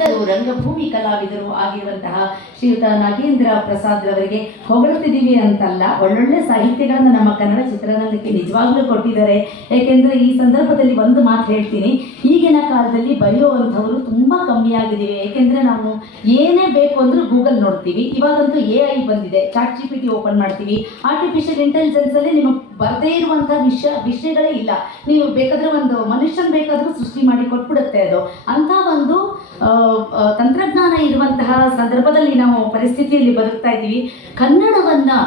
ನಟರು, ರಂಗಭೂಮಿ ಕಲಾವಿದರು ಆಗಿರುವಂತಹ ಶ್ರೀಯುತ ನಾಗೇಂದ್ರ ಪ್ರಸಾದ್ ಅವರಿಗೆ ಹೊಗಳುತ್ತಿದ್ದೀವಿ ಅಂತಲ್ಲ, ಒಳ್ಳೊಳ್ಳೆ ಸಾಹಿತ್ಯಗಳನ್ನು ನಮ್ಮ ಕನ್ನಡ ಚಿತ್ರರಂಗಕ್ಕೆ ನಿಜವಾಗ್ಲೂ ಕೊಟ್ಟಿದ್ದಾರೆ. ಏಕೆಂದರೆ ಈ ಸಂದರ್ಭದಲ್ಲಿ ಒಂದು ಮಾತು ಹೇಳ್ತೀನಿ, ಈಗಿನ ಕಾಲದಲ್ಲಿ ಬರೆಯುವಂಥವರು ತುಂಬ ಕಮ್ಮಿ ಆಗಿದ್ದೀವಿ. ಏಕೆಂದರೆ ನಾವು ಏನೇ ಬೇಕು ಅಂದರೂ ಗೂಗಲ್ ನೋಡ್ತೀವಿ. ಇವಾಗಂತೂ AI ಬಂದಿದೆ, ChatGPT ಓಪನ್ ಮಾಡ್ತೀವಿ. ಆರ್ಟಿಫಿಷಿಯಲ್ ಇಂಟೆಲಿಜೆನ್ಸಲ್ಲಿ ನಿಮಗೆ ಬರದೇ ಇರುವಂಥ ವಿಷಯಗಳೇ ಇಲ್ಲ. ನೀವು ಬೇಕಾದರೆ ಒಂದು ಮನುಷ್ಯನ ಬೇಕಾದರೂ ಸೃಷ್ಟಿ ಮಾಡಿ ಕೊಟ್ಬಿಡುತ್ತೆ ಅದು. ಅಂಥ ಒಂದು ತಂತ್ರಜ್ಞಾನ ಇರುವಂತಹ ಸಂದರ್ಭದಲ್ಲಿ ನಾವು ಪರಿಸ್ಥಿತಿಯಲ್ಲಿ ಬದುಕ್ತಾ ಇದ್ದೀವಿ. ಕನ್ನಡವನ್ನು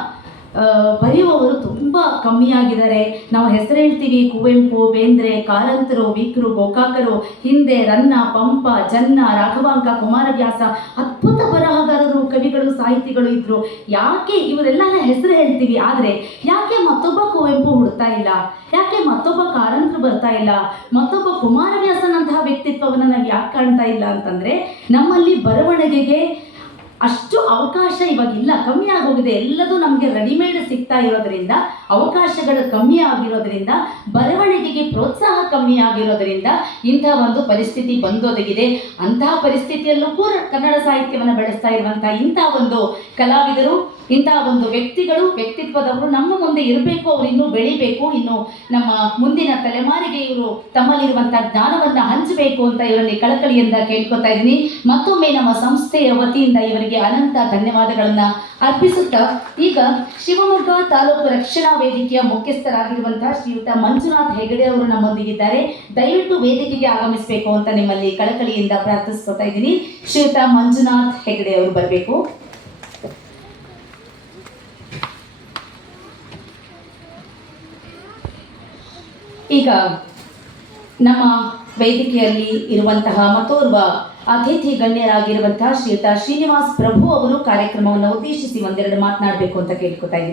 ಬರೆಯುವವರು ತುಂಬ ಕಮ್ಮಿಯಾಗಿದ್ದಾರೆ. ನಾವು ಹೆಸರು ಹೇಳ್ತೀವಿ, ಕುವೆಂಪು, ಬೇಂದ್ರೆ, ಕಾರಂತರು, ವಿಕ್ರು, ಗೋಕಾಕರು, ಹಿಂದೆ ರನ್ನ, ಪಂಪ, ಜನ್ನ, ರಾಘವಾಂಕ, ಕುಮಾರವ್ಯಾಸ, ಅದ್ಭುತ ಬರಹಗಾರರು, ಕವಿಗಳು, ಸಾಹಿತಿಗಳು ಇದ್ದರು. ಯಾಕೆ ಇವರೆಲ್ಲ ಹೆಸರು ಹೇಳ್ತೀವಿ, ಆದರೆ ಯಾಕೆ ಮತ್ತೊಬ್ಬ ಕುವೆಂಪು ಹುಡ್ತಾ ಇಲ್ಲ? ಯಾಕೆ ಮತ್ತೊಬ್ಬ ಕಾರಂತರು ಬರ್ತಾ ಇಲ್ಲ? ಮತ್ತೊಬ್ಬ ಕುಮಾರವ್ಯಾಸನಂತಹ ವ್ಯಕ್ತಿತ್ವವನ್ನು ನಾವು ಯಾಕೆ ಕಾಣ್ತಾ ಇಲ್ಲ ಅಂತಂದರೆ, ನಮ್ಮಲ್ಲಿ ಬರವಣಿಗೆಗೆ ಅಷ್ಟು ಅವಕಾಶ ಇವಾಗಿಲ್ಲ, ಕಮ್ಮಿ ಆಗೋಗಿದೆ. ಎಲ್ಲದೂ ನಮಗೆ ರೆಡಿಮೇಡ್ ಸಿಗ್ತಾ ಇರೋದ್ರಿಂದ, ಅವಕಾಶಗಳು ಕಮ್ಮಿ ಆಗಿರೋದ್ರಿಂದ, ಬರವಣಿಗೆಗೆ ಪ್ರೋತ್ಸಾಹ ಕಮ್ಮಿ ಆಗಿರೋದ್ರಿಂದ ಇಂಥ ಒಂದು ಪರಿಸ್ಥಿತಿ ಬಂದೊದಗಿದೆ. ಅಂತಹ ಪರಿಸ್ಥಿತಿಯಲ್ಲೂ ಕೂಡ ಕನ್ನಡ ಸಾಹಿತ್ಯವನ್ನು ಬೆಳೆಸ್ತಾ ಇರುವಂಥ ಇಂಥ ಒಂದು ಕಲಾವಿದರು, ಇಂಥ ಒಂದು ವ್ಯಕ್ತಿತ್ವದವರು ನಮ್ಮ ಮುಂದೆ ಇರಬೇಕು. ಅವರು ಇನ್ನೂ ಬೆಳಿಬೇಕು, ಇನ್ನು ನಮ್ಮ ಮುಂದಿನ ತಲೆಮಾರಿಗೆ ಇವರು ತಮ್ಮಲ್ಲಿರುವಂಥ ಜ್ಞಾನವನ್ನು ಹಂಚಬೇಕು ಅಂತ ಇವರಲ್ಲಿ ಕಳಕಳಿಯಿಂದ ಕೇಳ್ಕೊತಾ ಇದ್ದೀನಿ. ಮತ್ತೊಮ್ಮೆ ನಮ್ಮ ಸಂಸ್ಥೆಯ ವತಿಯಿಂದ ಇವರಿಗೆ ಅನಂತ ಧನ್ಯವಾದಗಳನ್ನು ಅರ್ಪಿಸುತ್ತಾ, ಈಗ ಶಿವಮೊಗ್ಗ ತಾಲೂಕು ರಕ್ಷಣಾ ವೇದಿಕೆಯ ಮುಖ್ಯಸ್ಥರಾಗಿರುವಂತಹ ಶ್ರೀಯುತ ಮಂಜುನಾಥ್ ಹೆಗಡೆ ಅವರು ನಮ್ಮೊಂದಿಗಿದ್ದಾರೆ. ದಯವಿಟ್ಟು ವೇದಿಕೆಗೆ ಆಗಮಿಸಬೇಕು ಅಂತ ನಿಮ್ಮಲ್ಲಿ ಕಳಕಳಿಯಿಂದ ಪ್ರಾರ್ಥಿಸ್ಕೊತಾ ಇದ್ದೀನಿ. ಶ್ರೀಯುತ ಮಂಜುನಾಥ್ ಹೆಗಡೆ ಅವರು ಬರಬೇಕು. ಈಗ ನಮ್ಮ ವೇದಿಕೆಯಲ್ಲಿ ಇರುವಂತಹ ಮತ್ತೋರ್ವ ಅತಿಥಿ ಗಣ್ಯರಾಗಿರುವಂತಹ ಶ್ರೀಯುತ ಶ್ರೀನಿವಾಸ್ ಪ್ರಭು ಅವರು ಕಾರ್ಯಕ್ರಮವನ್ನು ಉದ್ದೇಶಿಸಿ ಒಂದೆರಡು ಮಾತನಾಡಬೇಕು ಅಂತ ಕೇಳ್ಕೊತಾ ಇದ್ದೀನಿ.